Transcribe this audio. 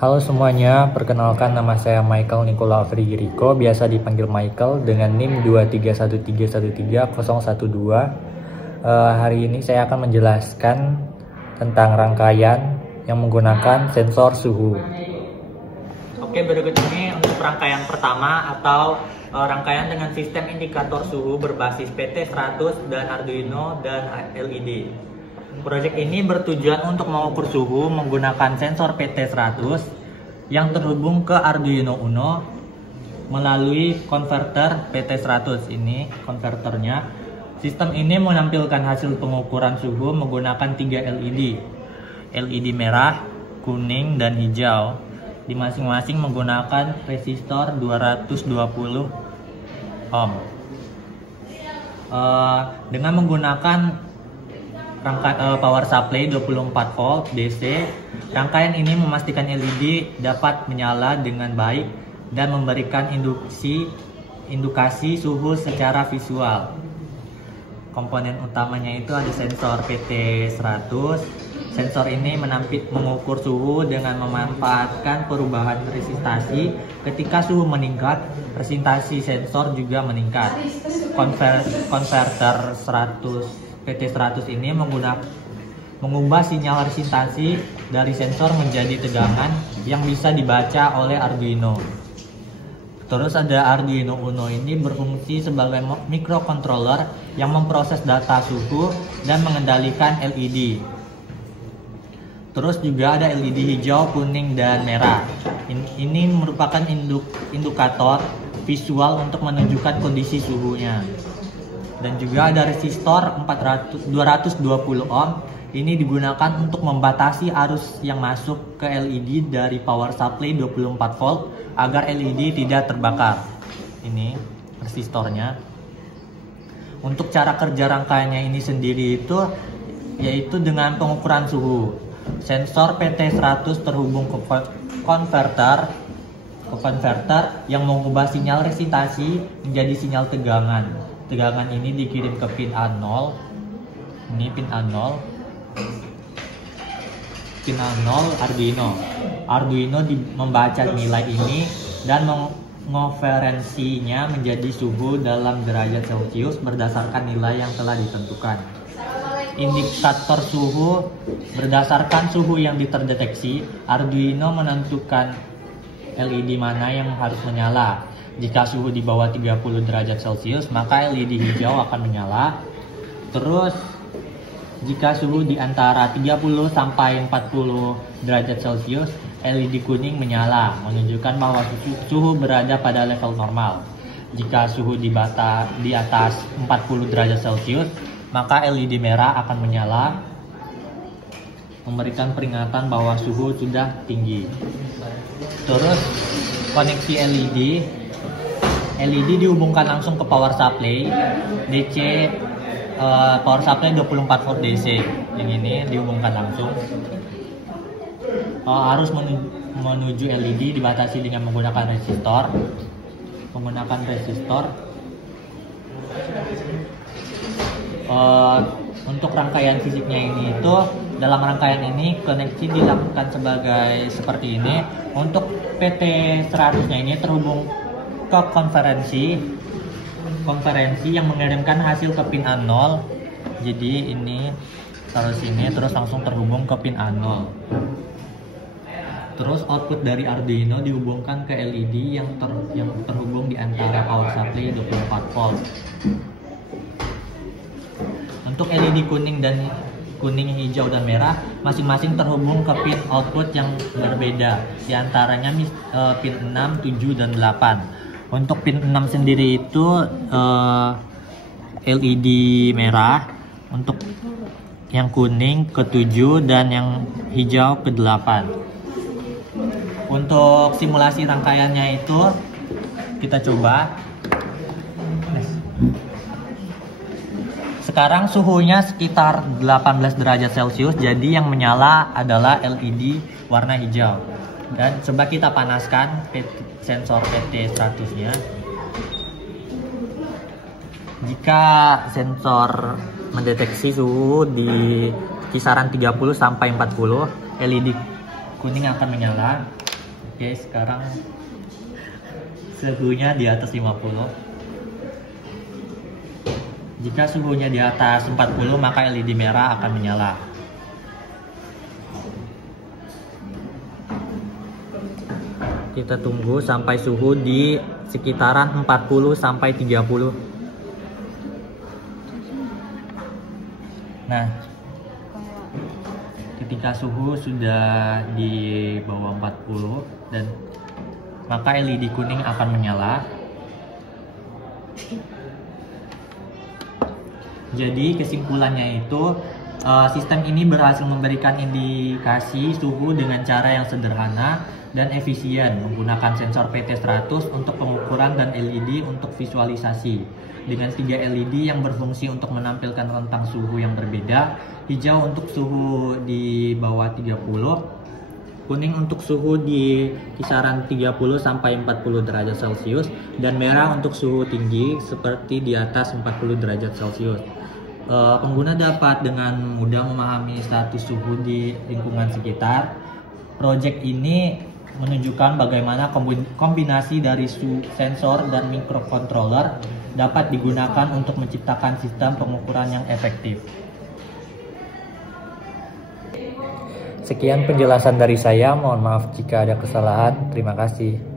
Halo semuanya, perkenalkan nama saya Michael Nicola Frigiriko, biasa dipanggil Michael dengan NIM 231313012. Hari ini saya akan menjelaskan tentang rangkaian yang menggunakan sensor suhu. Oke, berikut ini untuk rangkaian pertama atau rangkaian dengan sistem indikator suhu berbasis PT100 dan Arduino dan LED. Proyek ini bertujuan untuk mengukur suhu menggunakan sensor PT100 yang terhubung ke Arduino Uno melalui konverter PT100. Ini konverternya. Sistem ini menampilkan hasil pengukuran suhu menggunakan 3 LED. LED merah, kuning, dan hijau. Di masing-masing menggunakan resistor 220 ohm. Dengan menggunakan power supply 24 volt DC, rangkaian ini memastikan LED dapat menyala dengan baik dan memberikan indikasi suhu secara visual. Komponen utamanya itu ada sensor PT100. Sensor ini mengukur suhu dengan memanfaatkan perubahan resistasi. Ketika suhu meningkat, resistasi sensor juga meningkat. Konverter PT100 ini mengubah sinyal resistasi dari sensor menjadi tegangan yang bisa dibaca oleh Arduino. Terus ada Arduino Uno, ini berfungsi sebagai microcontroller yang memproses data suhu dan mengendalikan LED. Terus juga ada LED hijau, kuning, dan merah. Ini merupakan indikator visual untuk menunjukkan kondisi suhunya. Dan juga ada resistor 220 ohm. Ini digunakan untuk membatasi arus yang masuk ke LED dari power supply 24 volt agar LED tidak terbakar. Ini resistornya. Untuk cara kerja rangkaiannya ini sendiri itu yaitu dengan pengukuran suhu. Sensor PT100 terhubung ke konverter yang mengubah sinyal resistasi menjadi sinyal tegangan. Tegangan ini dikirim ke pin A0. Ini pin A0. Pin A0 Arduino. Arduino membaca nilai ini dan mengonversinya menjadi suhu dalam derajat Celcius berdasarkan nilai yang telah ditentukan. Indikator suhu berdasarkan suhu yang terdeteksi, Arduino menentukan LED mana yang harus menyala. Jika suhu di bawah 30 derajat Celcius, maka LED hijau akan menyala. Terus, jika suhu di antara 30 sampai 40 derajat Celcius, LED kuning menyala, menunjukkan bahwa suhu berada pada level normal. Jika suhu di atas 40 derajat Celcius, maka LED merah akan menyala, memberikan peringatan bahwa suhu sudah tinggi. Terus, koneksi LED dihubungkan langsung ke power supply DC, power supply 24 volt DC. Yang ini dihubungkan langsung. Arus menuju LED dibatasi dengan menggunakan resistor. Untuk rangkaian fisiknya ini itu, dalam rangkaian ini koneksi dilakukan seperti ini. Untuk PT100-nya ini terhubung ke konferensi yang mengirimkan hasil ke pin A0. Jadi ini taruh sini terus langsung terhubung ke pin A0. Terus output dari Arduino dihubungkan ke LED yang terhubung di antara power supply 24 volt. Untuk LED kuning, hijau, dan merah masing-masing terhubung ke pin output yang berbeda. Di antaranya pin 6, 7, dan 8. Untuk pin 6 sendiri itu LED merah, untuk yang kuning ke 7 dan yang hijau ke 8. Untuk simulasi rangkaiannya itu kita coba. Sekarang suhunya sekitar 18 derajat Celcius, jadi yang menyala adalah LED warna hijau. Dan coba kita panaskan sensor PT100-nya. Jika sensor mendeteksi suhu di kisaran 30 sampai 40, LED kuning akan menyala. Oke, sekarang suhunya di atas 50. Jika suhunya di atas 40, maka LED merah akan menyala. Kita tunggu sampai suhu di sekitaran 40 sampai 30. Nah, ketika suhu sudah di bawah 40 dan maka LED kuning akan menyala. Jadi kesimpulannya itu sistem ini berhasil memberikan indikasi suhu dengan cara yang sederhana dan efisien menggunakan sensor PT100 untuk pengukuran dan LED untuk visualisasi. Dengan 3 LED yang berfungsi untuk menampilkan rentang suhu yang berbeda, hijau untuk suhu di bawah 30, kuning untuk suhu di kisaran 30 sampai 40 derajat Celcius, dan merah untuk suhu tinggi seperti di atas 40 derajat Celcius. Pengguna dapat dengan mudah memahami status suhu di lingkungan sekitar. Project ini menunjukkan bagaimana kombinasi dari sensor dan microcontroller dapat digunakan untuk menciptakan sistem pengukuran yang efektif. Sekian penjelasan dari saya, mohon maaf jika ada kesalahan. Terima kasih.